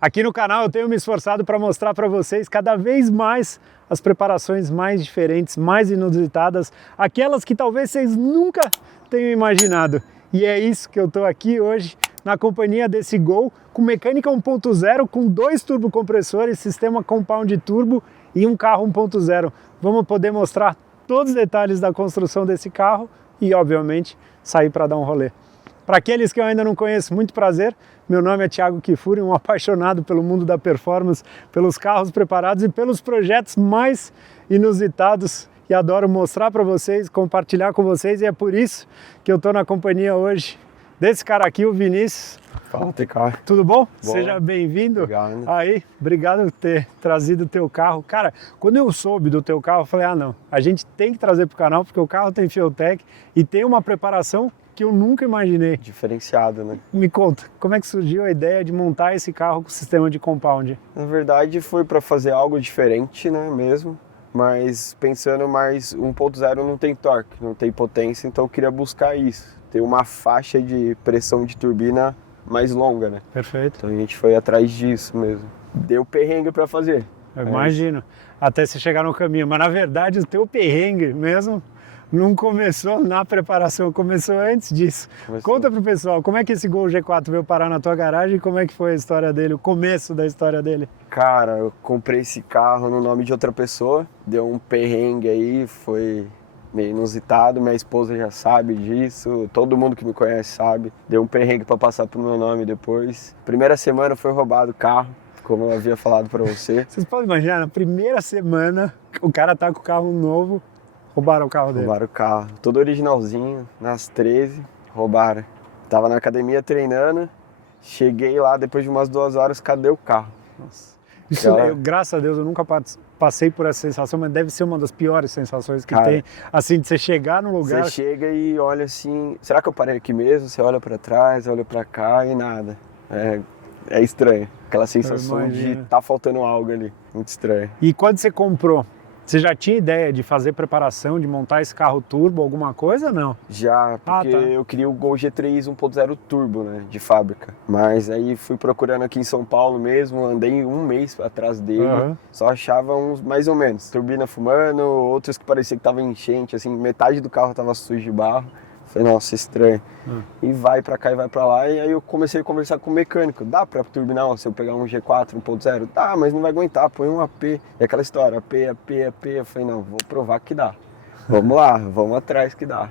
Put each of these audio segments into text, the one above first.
Aqui no canal eu tenho me esforçado para mostrar para vocês cada vez mais as preparações mais diferentes, mais inusitadas, aquelas que talvez vocês nunca tenham imaginado. E é isso que eu estou aqui hoje na companhia desse Gol com mecânica 1.0, com 2 turbocompressores, sistema compound turbo e um carro 1.0. Vamos poder mostrar todos os detalhes da construção desse carro e, obviamente, sair para dar um rolê. Para aqueles que eu ainda não conheço, muito prazer. Meu nome é Thiago Kifuri, um apaixonado pelo mundo da performance, pelos carros preparados e pelos projetos mais inusitados. E adoro mostrar para vocês, compartilhar com vocês. E é por isso que eu estou na companhia hoje desse cara aqui, o Vinícius. Fala, TK. Tudo bom? Bom. Seja bem-vindo. Obrigado. Aí, obrigado por ter trazido o teu carro. Cara, quando eu soube do teu carro, eu falei, ah não, a gente tem que trazer para o canal, porque o carro tem Fueltech e tem uma preparação que eu nunca imaginei. Diferenciado, né? Me conta, como é que surgiu a ideia de montar esse carro com sistema de compound? Na verdade foi para fazer algo diferente, né, mesmo. Mas pensando mais, 1.0 não tem torque, não tem potência, então eu queria buscar isso. Ter uma faixa de pressão de turbina mais longa, né? Perfeito. Então a gente foi atrás disso mesmo. Deu perrengue para fazer. Eu imagino, até você chegar no caminho. Mas na verdade o teu perrengue mesmo não começou na preparação, começou antes disso. Conta pro pessoal, como é que esse Gol G4 veio parar na tua garagem e como é que foi a história dele, o começo da história dele? Cara, eu comprei esse carro no nome de outra pessoa, deu um perrengue aí, foi meio inusitado, minha esposa já sabe disso, todo mundo que me conhece sabe. Deu um perrengue para passar pro meu nome depois. Primeira semana foi roubado o carro, como eu havia falado para você. Vocês podem imaginar, na primeira semana o cara tá com o carro novo, roubaram o carro dele. Roubaram o carro, todo originalzinho, nas 13, roubaram. Tava na academia treinando, cheguei lá depois de umas 2 horas, cadê o carro? Nossa. Isso, graças a Deus, eu nunca passei por essa sensação, mas deve ser uma das piores sensações que tem, assim, de você chegar num lugar... Você chega e olha assim, será que eu parei aqui mesmo? Você olha pra trás, olha pra cá e nada. É estranho, aquela sensação de tá faltando algo ali, muito estranho. E quando você comprou, você já tinha ideia de fazer preparação, de montar esse carro turbo, alguma coisa ou não? Já, porque eu queria o Gol G3 1.0 turbo, né, de fábrica. Mas aí fui procurando aqui em São Paulo mesmo, andei 1 mês atrás dele, só achava uns mais ou menos. Turbina fumando, outros que parecia que tava enchente, assim, metade do carro tava sujo de barro. Falei, nossa, estranho. E vai pra cá e vai pra lá, e aí eu comecei a conversar com o mecânico. Dá pra turbinar, se eu pegar um G4 1.0? Dá, mas não vai aguentar, põe um AP. E aquela história, AP. Eu falei, não, vou provar que dá. Vamos lá, vamos atrás que dá.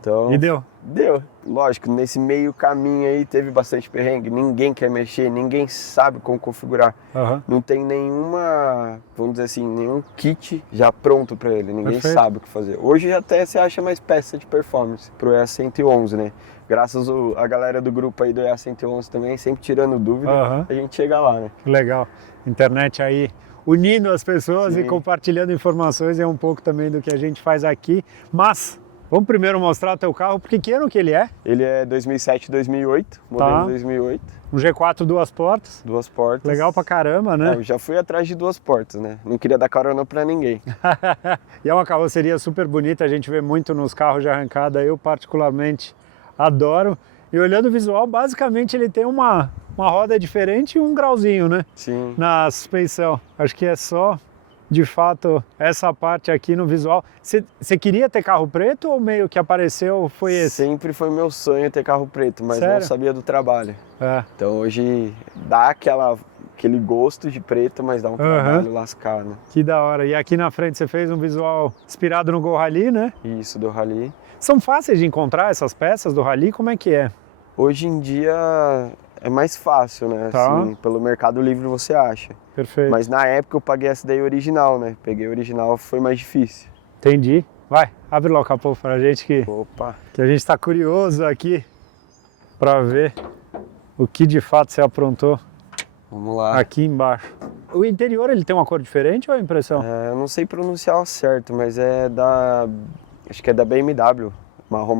Então, e deu? Deu. Lógico, nesse meio caminho aí teve bastante perrengue, ninguém quer mexer, ninguém sabe como configurar. Não tem nenhuma, vamos dizer assim, nenhum kit já pronto para ele, ninguém sabe o que fazer. Hoje até você acha mais peça de performance pro EA111, né? Graças à galera do grupo aí do EA111 também, sempre tirando dúvida, a gente chega lá, né? Legal. Internet aí unindo as pessoas e compartilhando informações é um pouco também do que a gente faz aqui, mas... Vamos primeiro mostrar o teu carro, porque que ano que ele é? Ele é 2007, 2008, modelo 2008. Um G4 2 portas. 2 portas. Legal pra caramba, né? Eu já fui atrás de 2 portas, né? Não queria dar carona pra ninguém. E é uma carroceria super bonita, a gente vê muito nos carros de arrancada, eu particularmente adoro. E olhando o visual, basicamente ele tem uma roda diferente e um grauzinho, né? Sim. Na suspensão. Acho que é só... De fato, essa parte aqui no visual. Você queria ter carro preto ou meio que apareceu foi esse? Sempre foi meu sonho ter carro preto, mas Sério? não sabia do trabalho. Então hoje dá aquele gosto de preto, mas dá um trabalho lascado. Que da hora. E aqui na frente você fez um visual inspirado no Gol Rally, né? Isso, do Rally. São fáceis de encontrar essas peças do Rally? Como é que é? Hoje em dia é mais fácil, né? Assim, pelo Mercado Livre você acha. Perfeito. Mas na época eu paguei essa daí original, né? Peguei original, foi mais difícil. Entendi. Vai, abre lá o capô pra gente que a gente tá curioso aqui pra ver o que de fato você aprontou. Vamos lá. Aqui embaixo. O interior ele tem uma cor diferente ou é impressão? Eu não sei pronunciar certo, mas é acho que é da BMW. marrom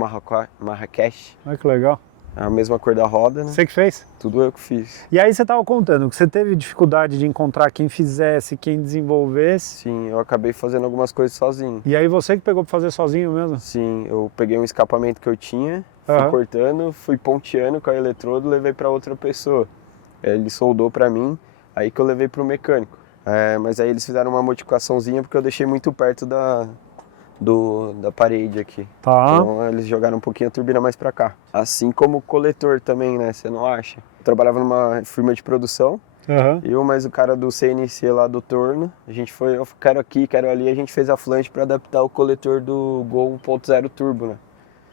Marrakech. Olha que legal. É a mesma cor da roda, né? Você que fez? Tudo eu que fiz. E aí você estava contando que você teve dificuldade de encontrar quem fizesse, quem desenvolvesse. Sim, eu acabei fazendo algumas coisas sozinho. E aí você que pegou para fazer sozinho mesmo? Sim, eu peguei um escapamento que eu tinha, fui cortando, fui ponteando com a eletrodo, levei para outra pessoa. Ele soldou para mim, aí que eu levei para o mecânico. Mas aí eles fizeram uma modificaçãozinha porque eu deixei muito perto da parede aqui. Tá. Então eles jogaram um pouquinho a turbina mais para cá. Assim como o coletor também, né? Você não acha? Eu trabalhava numa firma de produção. Eu mais o cara do CNC lá do torno. A gente foi, eu quero aqui, quero ali. A gente fez a flange para adaptar o coletor do Gol 1.0 turbo, né?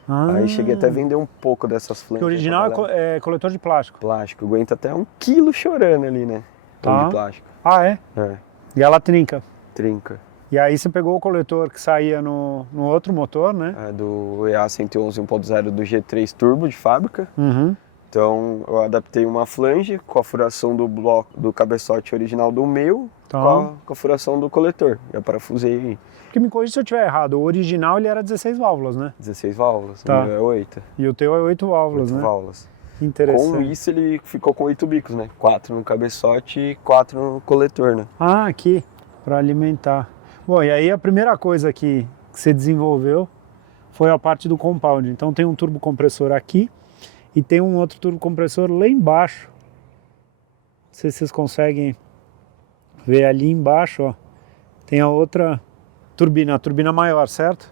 Aí cheguei até a vender um pouco dessas flanges. O original é coletor de plástico. Plástico, aguenta até 1 quilo chorando ali, né? Tá. De plástico. Ah, é? É. E ela trinca. Trinca. E aí você pegou o coletor que saía no outro motor, né? Do EA111 1.0 do G3 turbo de fábrica. Então eu adaptei uma flange com a furação do bloco do cabeçote original do meu, com a furação do coletor. Eu parafusei. Porque me corrija se eu estiver errado, o original ele era 16 válvulas, né? 16 válvulas, tá. O meu é 8. E o teu é 8 válvulas, 8 né? válvulas. Interessante. Com isso ele ficou com 8 bicos, né? 4 no cabeçote e 4 no coletor, né? Ah, aqui, para alimentar. Bom, e aí a primeira coisa que você desenvolveu foi a parte do compound. Então tem um turbocompressor aqui e tem um outro turbocompressor lá embaixo. Não sei se vocês conseguem ver ali embaixo, ó. Tem a outra turbina, a turbina maior, certo?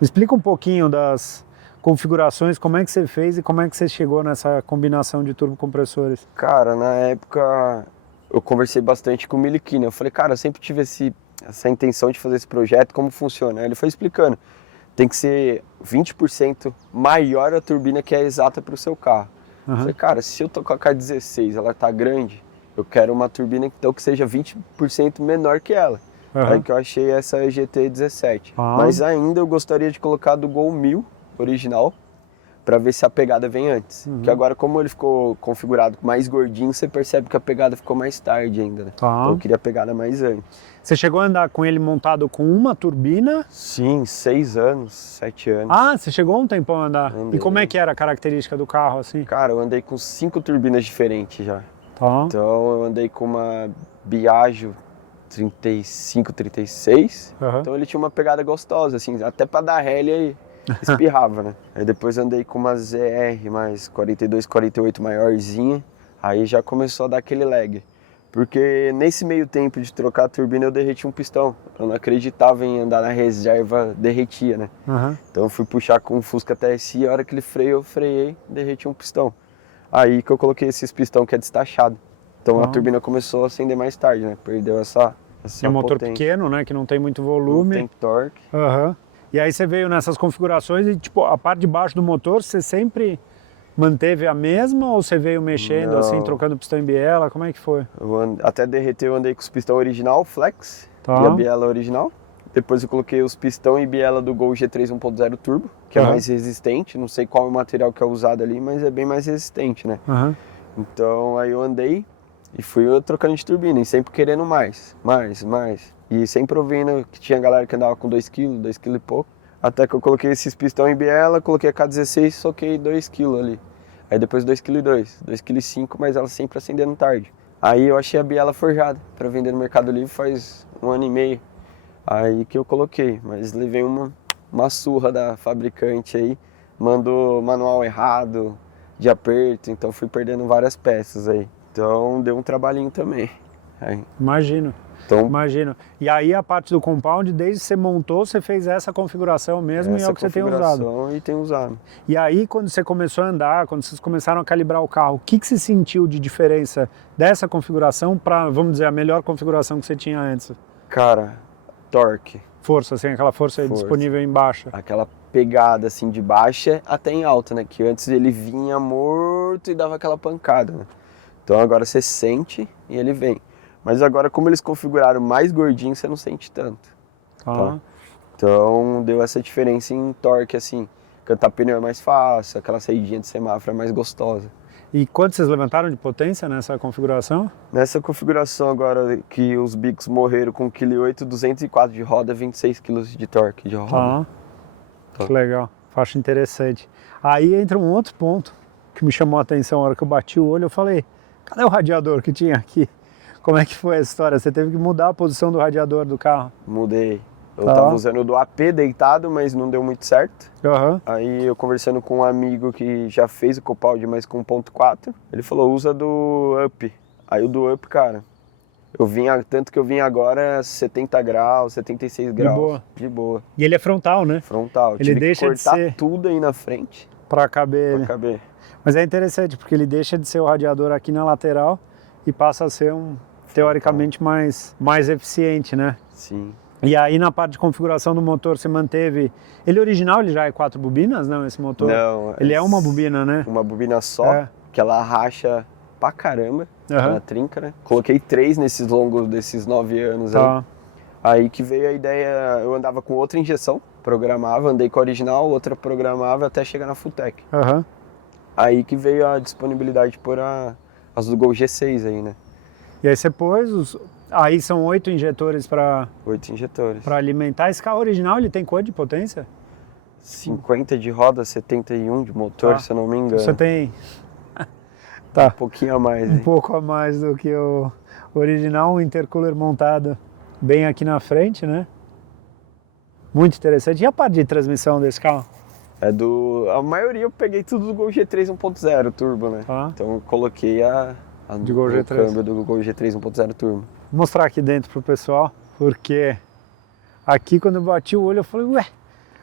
Me explica um pouquinho das configurações, como é que você fez e como é que você chegou nessa combinação de turbocompressores. Cara, na época eu conversei bastante com o Milikina. Eu falei, cara, eu sempre tive essa intenção de fazer esse projeto, como funciona. Ele foi explicando, tem que ser 20% maior a turbina que é exata para o seu carro. Eu falei, cara, se eu tô com a K16, ela tá grande, eu quero uma turbina então, que seja 20% menor que ela. Aí que eu achei essa GT17. Mas ainda eu gostaria de colocar do Gol 1000 original, para ver se a pegada vem antes. Porque agora, como ele ficou configurado mais gordinho, você percebe que a pegada ficou mais tarde ainda, né? Então eu queria a pegada mais antes. Você chegou a andar com ele montado com uma turbina? Sim, 6 anos, 7 anos. Ah, você chegou um tempão a andar. Andei. E como é que era a característica do carro, assim? Cara, eu andei com 5 turbinas diferentes já. Tá. Então eu andei com uma Biagio 35, 36. Então ele tinha uma pegada gostosa, assim, até para dar rally aí. Espirrava, né? Aí depois andei com uma ZR mais 42, 48 maiorzinha. Aí já começou a dar aquele lag. Porque nesse meio tempo de trocar a turbina eu derreti um pistão. Eu não acreditava em andar na reserva, derretia, né? Então eu fui puxar com o Fusca TSI, a hora que ele freou, eu freiei, derreti um pistão. Aí que eu coloquei esses pistão que é destachado. Então a turbina começou a acender mais tarde, né? Perdeu essa é um motor pequeno, né? Que não tem muito volume. Não tem torque. E aí você veio nessas configurações e tipo, a parte de baixo do motor você sempre manteve a mesma ou você veio mexendo assim, trocando pistão em biela? Como é que foi? Até derreter eu andei com os pistão original, flex, e a biela original. Depois eu coloquei os pistão e biela do Gol G3 1.0 turbo, que é mais resistente. Não sei qual é o material que é usado ali, mas é bem mais resistente, né? Então aí eu andei e fui trocando de turbina e sempre querendo mais. E sempre ouvindo que tinha galera que andava com 2 kg, 2 kg e pouco. Até que eu coloquei esses pistão em biela, coloquei a K16 e soquei 2 kg ali. Aí depois 2 kg e 2 kg e 5, mas ela sempre acendendo tarde. Aí eu achei a biela forjada para vender no Mercado Livre faz 1 ano e meio. Aí que eu coloquei, mas levei uma surra da fabricante aí. Mandou manual errado, de aperto, então fui perdendo várias peças aí. Então deu um trabalhinho também. Aí. Imagino. Imagino. E aí a parte do compound, desde que você montou, você fez essa configuração mesmo e é o que você tem usado. E tem usado. E aí quando você começou a andar, quando vocês começaram a calibrar o carro, o que você sentiu de diferença dessa configuração para, vamos dizer, a melhor configuração que você tinha antes? Cara, torque. Força, assim, aquela força. Disponível em baixa. Aquela pegada assim de baixa até em alta, né? Que antes ele vinha morto e dava aquela pancada, né? Então agora você sente e ele vem. Mas agora, como eles configuraram mais gordinho, você não sente tanto. Tá? Então, deu essa diferença em torque, assim. Cantar pneu é mais fácil, aquela saidinha de semáforo é mais gostosa. E quanto vocês levantaram de potência nessa configuração? Nessa configuração agora, que os bicos morreram com 1,8 kg, 204 de roda, 26 kg de torque de roda. Que legal. Faixa interessante. Aí entra um outro ponto que me chamou a atenção na hora que eu bati o olho. Eu falei, cadê o radiador que tinha aqui? Como é que foi a história? Você teve que mudar a posição do radiador do carro? Mudei. Eu tava usando o do AP deitado, mas não deu muito certo. Aí eu conversando com um amigo que já fez o Copaldi, mas com 1.4, ele falou, usa do Up. Aí o do Up, cara, tanto que eu vim agora 70 graus, 76 graus. De boa. De boa. E ele é frontal, né? Frontal. Ele deixa que cortar de ser... tudo aí na frente. Pra caber. Pra caber. Mas é interessante, porque ele deixa de ser o radiador aqui na lateral e passa a ser teoricamente mais eficiente, né? Sim. E aí na parte de configuração do motor você manteve... Ele original ele já é 4 bobinas, não, esse motor? Não. Ele é uma bobina, né? Uma bobina só, que ela racha pra caramba, ela trinca, né? Coloquei 3 nesses longos desses 9 anos aí. Aí que veio a ideia, eu andava com outra injeção, programava, andei com a original, outra programava até chegar na Fulltech. Aí que veio a disponibilidade de pôr as do Gol G6 aí, né? E aí você pôs Aí são 8 injetores para 8 injetores. Para alimentar. Esse carro original, ele tem quanto de potência? 50 de roda, 71 de motor, se eu não me engano. Você tem... Um pouquinho a mais. Um pouco a mais do que o original, um intercooler montado bem aqui na frente, né? Muito interessante. E a parte de transmissão desse carro? A maioria eu peguei tudo do Gol G3 1.0 turbo, né? Então eu coloquei de Gol G3. Câmbio do Gol G3 1.0 turbo. Vou mostrar aqui dentro pro pessoal, porque aqui quando eu bati o olho eu falei, ué,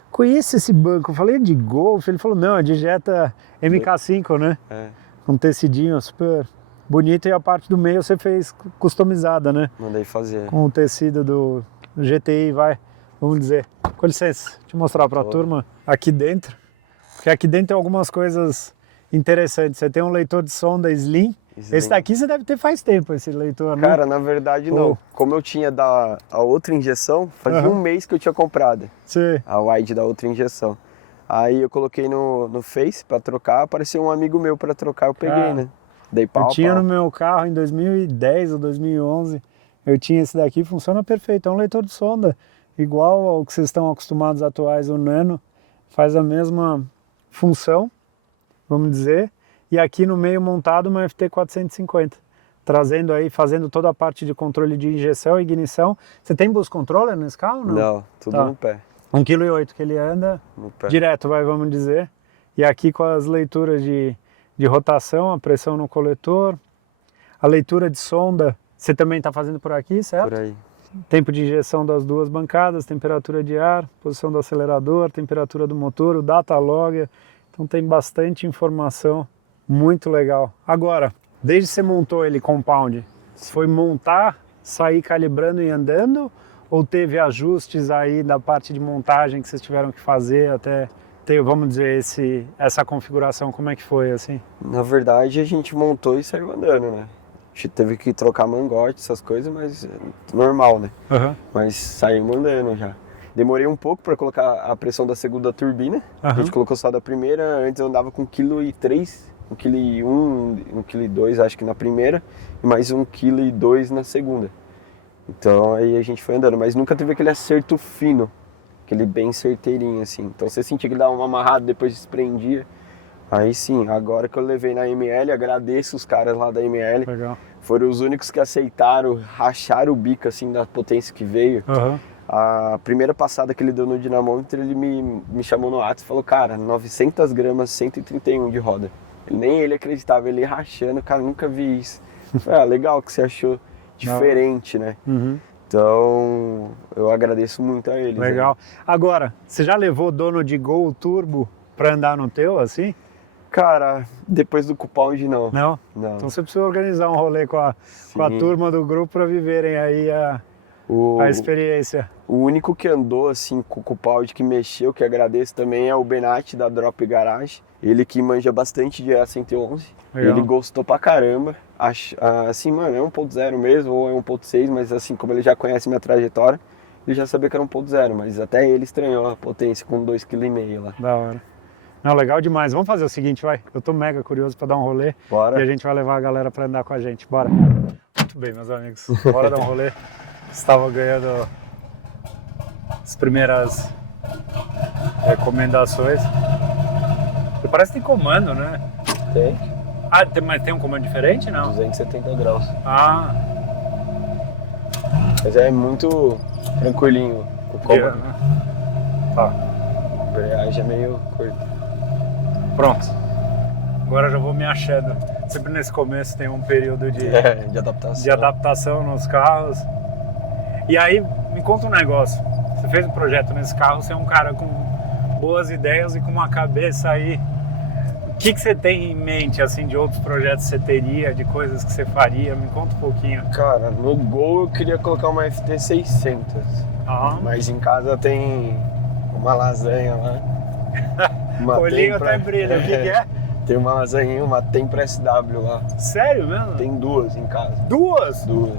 conheço esse banco. Eu falei, de Golf? Ele falou, não, é de Jetta MK5, né? Um tecidinho super bonito, e a parte do meio você fez customizada, né? Mandei fazer. Com o tecido do GTI, vamos dizer. Com licença, deixa eu mostrar para a turma aqui dentro, porque aqui dentro tem algumas coisas interessantes. Você tem um leitor de sonda Slim. Esse daqui você deve ter faz tempo, esse leitor, né? Cara, na verdade não. Como eu tinha a outra injeção, fazia um mês que eu tinha comprado. Sim. A wide da outra injeção. Aí eu coloquei no Face pra trocar, apareceu um amigo meu pra trocar, eu peguei, né? Dei pau. Eu tinha no meu carro em 2010 ou 2011, eu tinha esse daqui, funciona perfeito. É um leitor de sonda, igual ao que vocês estão acostumados atuais, o Nano, faz a mesma função, vamos dizer. E aqui no meio montado uma FT450, trazendo aí, fazendo toda a parte de controle de injeção e ignição. Você tem bus controller nesse carro? Não, tudo no pé. 1,8 kg que ele anda direto, vamos dizer. E aqui com as leituras de rotação, a pressão no coletor, a leitura de sonda, você também está fazendo por aqui, certo? Por aí. Tempo de injeção das duas bancadas, temperatura de ar, posição do acelerador, temperatura do motor, o data logger. Então tem bastante informação. Muito legal. Agora, desde que você montou ele compound, foi montar, sair calibrando e andando? Ou teve ajustes aí da parte de montagem que vocês tiveram que fazer até ter, vamos dizer, essa configuração? Como é que foi assim? Na verdade, a gente montou e saiu andando, né? A gente teve que trocar mangote, essas coisas, mas normal, né? Mas saímos andando já. Demorei um pouco para colocar a pressão da segunda turbina. A gente colocou só da primeira. Antes eu andava com 1,3 kg. 1,1 kg, 1,2 kg acho que na primeira, e mais 1,2 kg na segunda. Então aí a gente foi andando, mas nunca teve aquele acerto fino, aquele bem certeirinho assim. Então você sentia que ele dava uma amarrada, depois desprendia. Aí sim, agora que eu levei na ML, agradeço os caras lá da ML. Legal. Foram os únicos que aceitaram, racharam o bico assim da potência que veio. A primeira passada que ele deu no dinamômetro, ele me chamou no WhatsApp e falou, cara, 900 gramas, 131 de roda. Nem ele acreditava, ele rachando, cara, nunca vi isso. Falei, legal que você achou diferente, né? Então, eu agradeço muito a eles. Legal. Né? Agora, você já levou dono de Gol Turbo pra andar no teu, assim? Cara, depois do Copaldi, não. Não? Não. Então você precisa organizar um rolê com a turma do grupo pra viverem aí a experiência. O único que andou assim com o Copaldi, que mexeu, que agradeço também, é o Benatti da Drop Garage. Ele que manja bastante de E111. Ele gostou pra caramba. Assim, mano, é 1.0 mesmo, ou é 1.6, mas assim, como ele já conhece minha trajetória, ele já sabia que era 1.0, mas até ele estranhou a potência com 2,5 kg lá. Da hora. Não, legal demais. Vamos fazer o seguinte, vai. Eu tô mega curioso pra dar um rolê. Bora. E a gente vai levar a galera pra andar com a gente. Bora. Muito bem, meus amigos. Bora dar um rolê. Estava ganhando as primeiras recomendações. Parece que tem comando, né? Tem. Ah, mas tem um comando diferente, não? 270 graus. Ah. Mas é muito tranquilinho o comando. Né? Tá. A embreagem é meio curta. Pronto. Agora eu já vou me achando. Sempre nesse começo tem um período de adaptação nos carros. E aí, me conta um negócio. Você fez um projeto nesse carro, você é um cara com boas ideias e com uma cabeça aí. O que você tem em mente, assim, de outros projetos que você teria, de coisas que você faria? Me conta um pouquinho. Cara, no Gol eu queria colocar uma FT600. Mas em casa tem uma lasanha lá. O olhinho até brilha. O que é? Tem uma lasanha, uma Tempra SW lá. Sério mesmo? Tem 2 em casa. Duas? 2.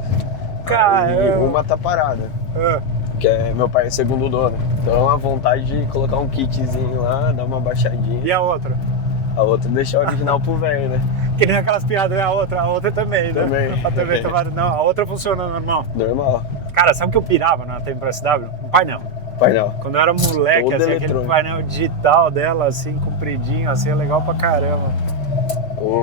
Caramba. E uma tá parada. Que é meu pai é segundo dono. Então a vontade de colocar um kitzinho lá, dar uma baixadinha. E a outra? A outra deixar a original pro velho, né? Que nem aquelas piadas, né? A outra também, né? Também. Não, a outra funciona normal. Normal. Cara, sabe o que eu pirava na Tempra SW? Um painel. Quando eu era moleque, todo assim, aquele painel digital dela, assim, compridinho, assim, é legal pra caramba.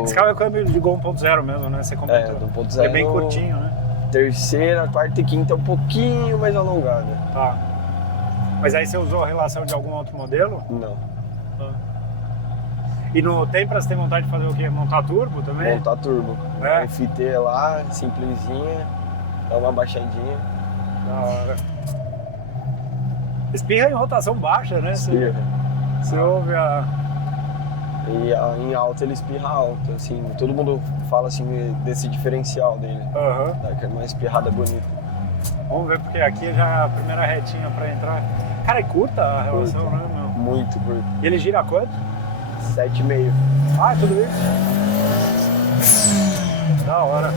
Esse carro é câmbio de Gol 1.0 mesmo, né? Você comentou. Do 1.0. É bem curtinho, né? Terceira, quarta e quinta é um pouquinho mais alongada. Tá. Mas aí você usou a relação de algum outro modelo? Não. E no Tempra você tem vontade de fazer o quê? Montar turbo também? Montar turbo. É? FT lá, simplesinha, dar uma baixadinha. Da hora. Espirra em rotação baixa, né? Espirra. Você ouve a... E em alta ele espirra alto, assim. Todo mundo fala assim desse diferencial dele. Que é uma espirrada bonita. Vamos ver, porque aqui já é a primeira retinha pra entrar. Cara, é curta a relação, né, meu? Muito curta. E ele gira quanto? 7,5. Ah, tudo isso? Da hora.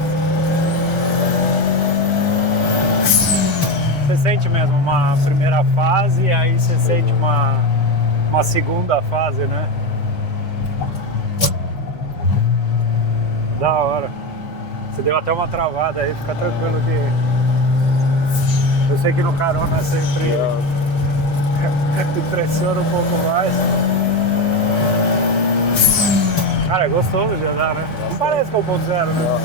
Você sente mesmo uma primeira fase e aí você sente uma segunda fase, né? Da hora. Você deu até uma travada aí, fica tranquilo que... Eu sei que no carona sempre impressiona um pouco mais. Cara, é gostoso de andar, né? Não parece que é o 1.0, né?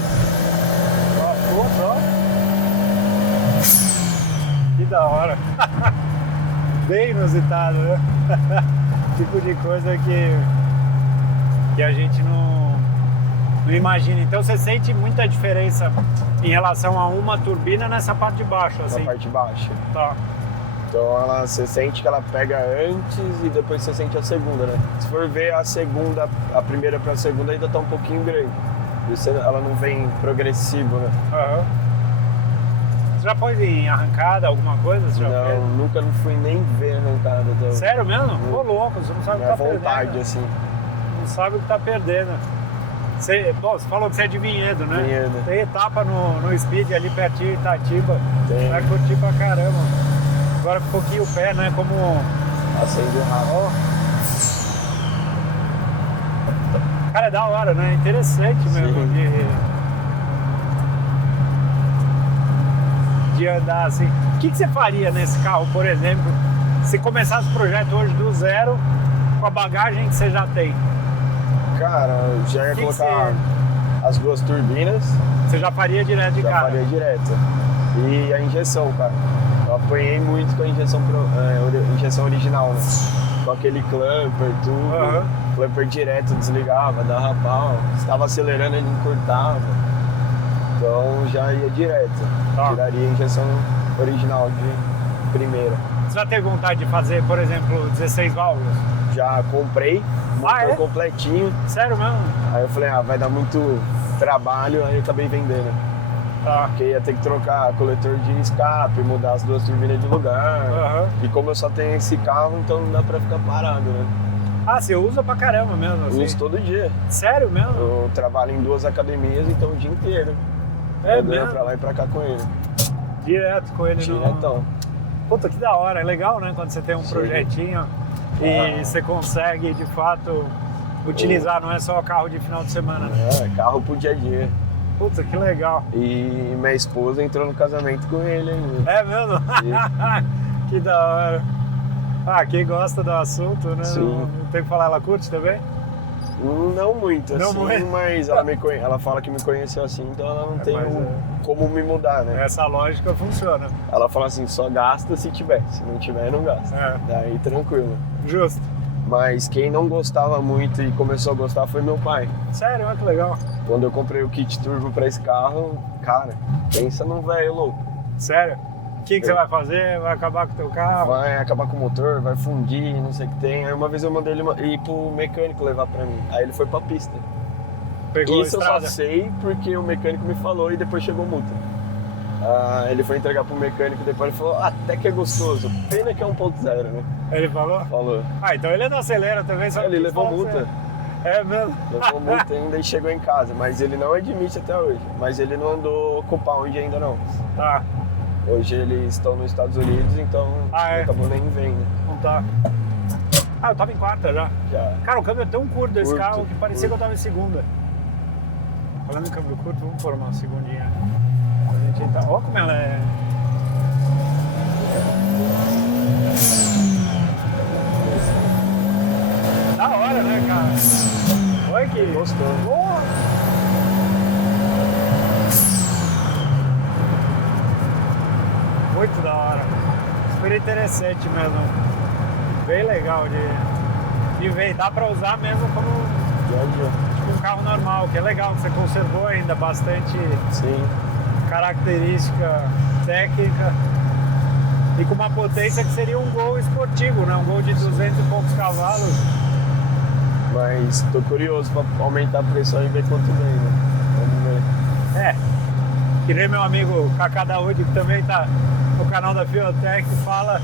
Ó. Que da hora. Bem inusitado, né? Tipo de coisa que a gente não imagina. Então você sente muita diferença em relação a uma turbina nessa parte de baixo, assim? Na parte de baixo. Tá. Então você sente que ela pega antes e depois você sente a segunda, né? Se for ver a segunda, a primeira pra segunda ainda tá um pouquinho grande. Ela não vem progressivo, né? Você já pôs em arrancada, alguma coisa? Você já fez? Nunca não fui nem ver arrancada. Então... Sério mesmo? Ô, louco, você não sabe o que tá perdendo. Vontade, assim. Não sabe o que tá perdendo. Você falou que você é de Vinhedo, né? Vinhedo. Tem etapa no Speed ali pertinho, Itatiba. Tem. Vai curtir pra caramba. Agora com um pouquinho o pé, né? Como... Acende rápido. Cara, é da hora, né? Interessante mesmo de andar assim. O que você faria nesse carro, por exemplo, se começasse o projeto hoje do zero, com a bagagem que você já tem? Cara, eu já ia colocar as 2 turbinas. Você já faria direto de cara? Já faria direto. E a injeção, cara. Eu apanhei muito com a injeção original, né? Com aquele clamper, tudo. Clamper direto desligava, dava pau. Estava acelerando, ele encurtava. Então já ia direto. Tiraria a injeção original de primeira. Você já teve vontade de fazer, por exemplo, 16 válvulas? Já comprei, motor completinho. Sério mesmo? Aí eu falei, vai dar muito trabalho, aí eu acabei vendendo. Porque ia ter que trocar coletor de escape, mudar as 2 turbinas de lugar. E como eu só tenho esse carro, então não dá pra ficar parado, né? Ah, você usa pra caramba mesmo, assim? Uso todo dia. Sério mesmo? Eu trabalho em 2 academias, então o dia inteiro. É andando mesmo? pra lá e pra cá com ele. Direto com ele. Diretão. Puta, que da hora. É legal, né? Quando você tem um projetinho e você consegue, de fato, utilizar. Não é só carro de final de semana, né? É, carro pro dia a dia. Puta, que legal. E minha esposa entrou no casamento com ele ainda. É mesmo? Que da hora. Ah, quem gosta do assunto, né? Sim. Não tem que falar, ela curte também? Não muito, Não assim, muito. mas ela fala que me conheceu assim, então ela não tem como me mudar, né? Essa lógica funciona. Ela fala assim, só gasta se tiver, se não tiver, não gasta. Daí tranquilo. Justo. Mas quem não gostava muito e começou a gostar foi meu pai. Sério, olha que legal. Quando eu comprei o kit turbo pra esse carro, cara, pensa num velho louco. Sério? O que você vai fazer? Vai acabar com o teu carro? Vai acabar com o motor, vai fundir, não sei o que tem. Aí uma vez eu mandei ele ir pro mecânico levar pra mim. Aí ele foi pra pista. Pegou Isso a eu estrada? só sei porque o mecânico me falou e depois chegou multa. Ele foi entregar pro mecânico, depois ele falou, até que é gostoso. Pena que é 1.0, né? Ele falou? Falou. Ah, então ele não acelera também, só Ele levou multa. É mesmo? Levou multa ainda e chegou em casa, mas ele não admite até hoje. Mas ele não andou com o Pound ainda não. Tá. Hoje eles estão nos Estados Unidos, então acabou nem vendo. Não tá. Ah, eu tava em quarta já. Cara, o câmbio é tão curto desse carro que parecia que eu tava em segunda. Falando em câmbio curto, vamos pôr uma segundinha. Olha como ela é. Da hora, né, cara? Olha que Gostou. Boa. Muito da hora. Super interessante mesmo. Bem legal de ver. Dá pra usar mesmo como tipo um carro normal, que é legal, que você conservou ainda bastante característica técnica e com uma potência que seria um Gol esportivo, né? Um Gol de 200 e poucos cavalos. Mas tô curioso pra aumentar a pressão e ver quanto vem, né? Vamos ver. Que nem meu amigo Kaká Daoud, que também tá no canal da Fiotec, fala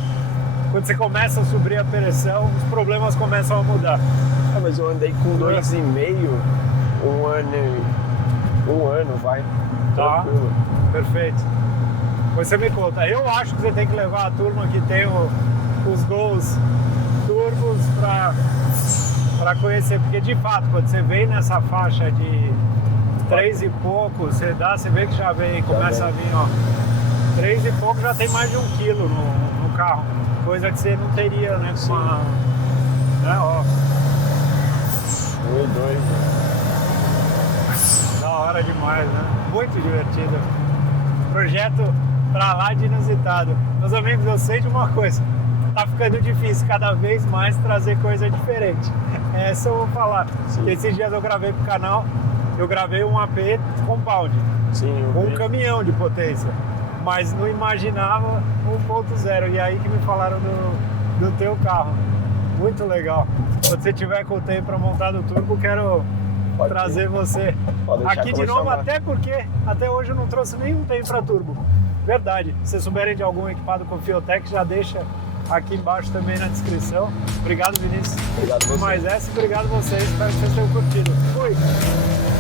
quando você começa a subir a pressão, os problemas começam a mudar. Mas eu andei com 2,5, um ano, vai. Tá, tranquilo. perfeito. Pois você me conta, eu acho que você tem que levar a turma que tem os Gols turbos pra conhecer, porque de fato, quando você vem nessa faixa de 3 e pouco, você vê que já vem, começa a vir, ó, 3 e pouco já tem mais de 1 quilo no carro, coisa que você não teria, né, com uma, né, ó. 1 e 2, né? Da hora demais, né? Muito divertido. Projeto pra lá de inusitado. Meus amigos, eu sei de uma coisa. Tá ficando difícil cada vez mais trazer coisa diferente. Essa eu vou falar. Esses dias eu gravei pro canal, eu gravei um AP Compound. Com um caminhão de potência. Mas não imaginava 1.0. E aí que me falaram do teu carro. Muito legal. Quando você tiver com o tempo para montar do turbo, quero trazer você aqui de novo, até porque até hoje eu não trouxe nenhum tempo para turbo. Verdade. Se vocês souberem de algum equipado com Fiotec, já deixa aqui embaixo também na descrição. Obrigado, Vinícius. Obrigado a você. Mais essa, obrigado a vocês. Espero que vocês tenham curtido. Fui!